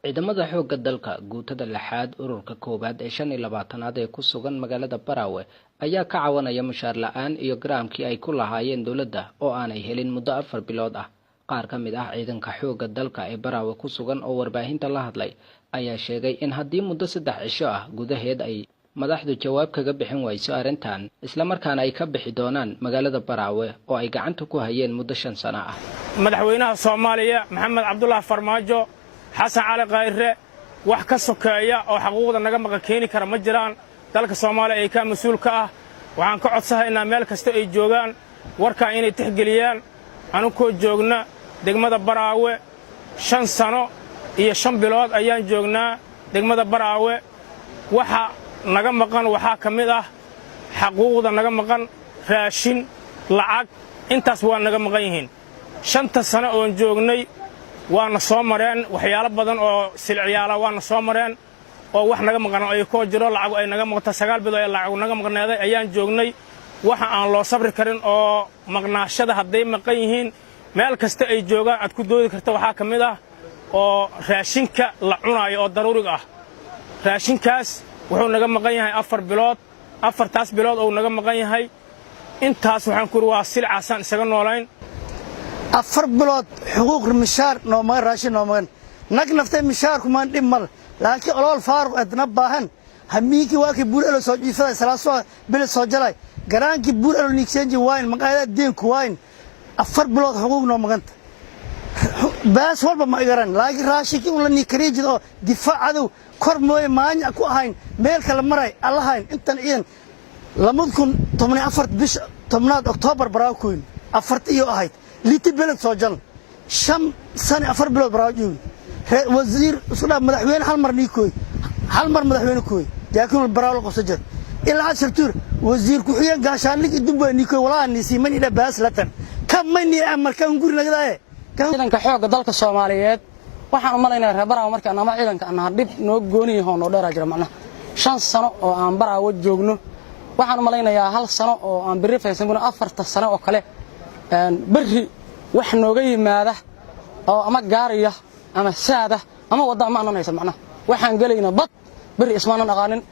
ciidamada xoogga dalka guutada lixaad ururka koowaad ee 25aad ee ku sugan magaalada Barawe ayaa ka cawanaya mushaar la'aan iyo garaamkii ay ku lahaayeen dawladda oo aanay helin muddo 4 bilood ah. qaar ka mid ah ciidanka xoogga dalka ee Barawe ku sugan oo warbaahinta la hadlay ayaa sheegay in haddii muddo 3 cisho ah gudaheed ay madaxdu jawaab kaga bixin wayso arrintan isla markaana ay ka bixi doonaan magaalada Barawe oo ay gacanta ku hayeen muddo 5 sano ah. madaxweynaha Soomaaliya Maxamed Cabdullaahi Farmaajo xasan cali qayre wax ka sokeeya oo xuquuqda naga maqan keeni kara ma jiraan dalka Soomaaliya ay ka mas'uul ka ah waxaan ka codsanaynaa meel kasta ay joogaan warka inay tixgeliyaan anukoo joogna degmada Barawe 5 sano iyo 5 bilood ayaan joognaa degmada Barawe waxa naga maqan waxa kamid ah xuquuqda naga maqan raashin lacag intaas waa naga maqan yihiin 5 sano oo joognay waana soo mareen waxyaalo badan oo silciyaala waana soo mareen oo wax naga maqan ay ko jiro lacag ay naga maqta 9 bilood ay lacag naga maqnaaday ayaan joognay waxa aan loo sabri karin oo maqnaashada haday maqan yihiin meel kasta ay joogaan aad ku doodi karta waxa kamid ah oo raashinka la cunayo oo daruuriga ah raashinkaas wuxuu naga maqan yahay 4 bilood 4taas bilood oo naga maqan yahay intaas waxaan ku waa silcaasan isaga noolayn 4 bilood xuquuq mishaar nooma raashin nooma nag naftay mishaar kuma dhimal laakiin olol faaruq adna baahan hamiiki waa ki buur elo soo jiifada salaaso bil soo jalay garaanki buur elo nixenji wayn maqaayada deen ku wayn 4 bilood xuquuq nooma ganta baas walba ma igaran laakiin raashinki uu la nikariijido difaacadu kor mooy maanya ku ahayn meel kala maray allahayn intan iin 2014 bish 10 Oktoobar baraakoyn 4 iyo ahayd ليتي بلد سوجل شم سنة 4 بلود براجون وزير سلا مدحوين هالمر نيكوي هالمر مدحوين كوي جاكون البراول قصجر إلا 10 تور وزير كوحيان قاشان لك الدنبا نيكوي ولا نسي من إلى باس لتن كم مني أمر كم نقول لك ده إذا كحوق ضلك الصوماليات waxaan u maleynaa reer Barawe marka aan ciidanka aan dib noo gooni yahay oo dheer ajra macna 5 sano oo aan Barawe joogno waxaan u maleynayaa 1 sano oo aan bari faysan 4 sano oo kale بري وحنا وجينا أو أما جارية أما سادة أما وضع معنا نيسان معنا وحنا قلينا بط بري اسمنا نغانن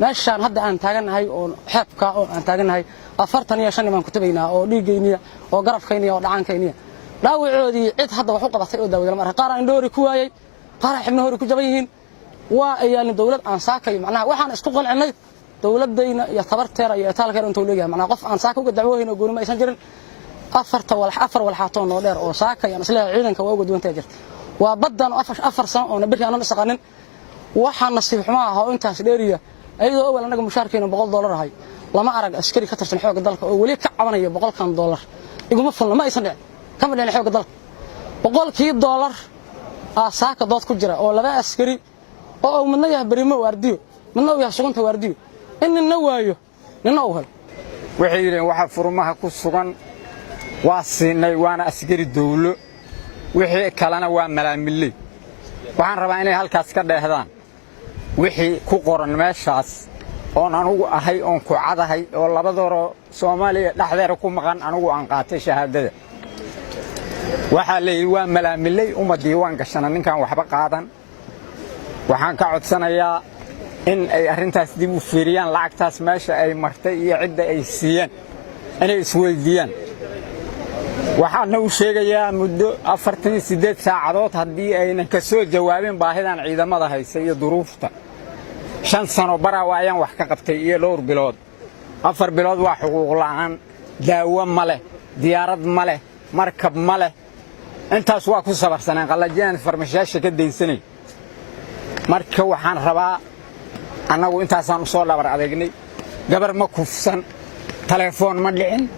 نشان هذا أن تاجن هاي أو حبكة أو أن تاجن هاي أفرتني عشان ما كتبينا أو ليجينيا أو جرف كينيا أو دعان كينيا لا وعودي عد هذا وحقه بس يودي ولا مرة قارن دوري كواي قارن حبنا هوري كجبيهن ويعني الدولة أن ساكي معناها وحنا استقل عنيد دولة دينا يعتبر ترى يتالك أن توليها معناها قف أن ساكو قد دعوه هنا يقولون ما يسنجرن أفر والحاطون ودير أو ساكا يعني سلا عيدن كواجد وين تاجر وبدن أفر سنة ونبري أنا نسقنن وحنا نصيب حماها وأنت سديرية أيضا أول أنا مشاركين $100 هاي لما أرجع أسكري كتر سنة حوق الدلك وليه كعبنا $100 كان دولار يقول مفهوم ما يصنع كم اللي حوق الدلك $100 ساكا ضاد كجرا أو لا أسكري أو من نجح بريمة وارديو من نوع سقنت وارديو إن النوايو ننوهل وحيرين واحد فرمها كسران واسينay waana asgari dawlo wixii kalena waa malaamilay waxaan rabaa inay halkaas ka dheehdaan wixii ku qoran meeshaas oo anigu ahay oo ku cadahay oo labadooro Soomaaliya dhaxdeer ku maqan anigu aan qaatay shahaadada waxa leeyahay waa malaamilay uma diiwaan gashan ninkan waxba qaadan waxaan ka codsanayaa in ay arintaas dib u fiiriyaan lacagtaas meesha ay martay iyo cidda ay siiyeen inay isweydiiyaan waxaan u sheegayaa muddo 48 saacadood haddii aynan ka soo jawaabin baahidan ciidamada haysa iyo duruufta 5 sano Barawe ayaan wax ka qabtay iyo dhowr bilood 4 bilood waa xuquuq la'aan daawo ma leh diyaarad ma leh markab ma leh intaas waa ku sabarsanaan qalajeen farmashaasha ka deysanay marka waxaan rabaa anagu intaasaan u soo dhabar adeegnay gabar ma kufsan telefoon ma dhicin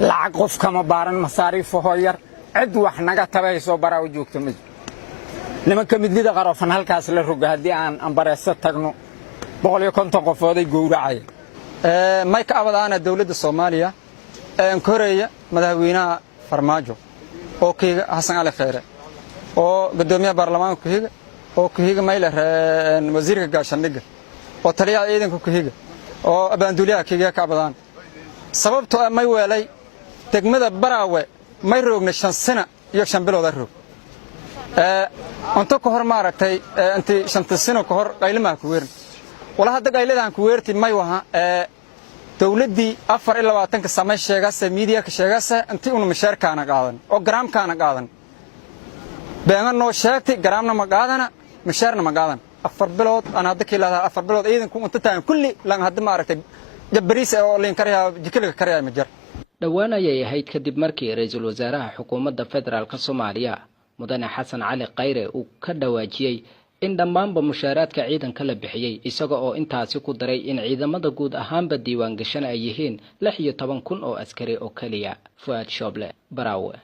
lacag qof kama baaran masaariif hooyar cid wax naga tabayso Barawe joogto mid nimanka midida qarafan halkaas la roga hadii aan ambareeso tagno 150 qofood ay gowracay mayka abadaana dawladda Soomaaliya koreeya madaxweynaha Farmaajo oo kiiga Xasan Ali Khayre oo gudoomiyaha baarlamaanka kiiga oo kiiga mayla wasiirka gaashaandhigga oo taliyaha ciidanka kiiga oo abaanduliyaha kiiga ka abadaan sababtoo ah may weelay degmada Barawe may roogna 5 sano iyo 5 bilood roog أنت كهر ما ركتي أنت شنتسينو كهر قيل ما كويرن ولا هذا قيل ده عن كويرتي ما يوها دولتي أفر إلا واتنك سامي شجاسة ميديا كشجاسة أنت أنو مشارك كان قادن أو جرام كان قادن بيعنا نو شاكتي جرامنا ما قادنا مشارنا ما قادن أفر بلود أنا هذا كلا أفر بلود أيضا كون أنت تايم كل لان هذا ما ركتي جبريس أو لين كريها جكل كريها مجر dhowaan ayay ahayd kadib markii ra'iisul wasaaraha xukuumadda federaalka Soomaaliya mudane Xasan Cali Khayre uu ka dhawaajiyay in dhammaanba mushaaraadka ciidanka la bixiyay isaga oo intaasi ku daray in ciidamada guud ahaanba diiwaan gashan ay yihiin 16,000 oo askari oo kaliya. Fuad Shoble, Barawe.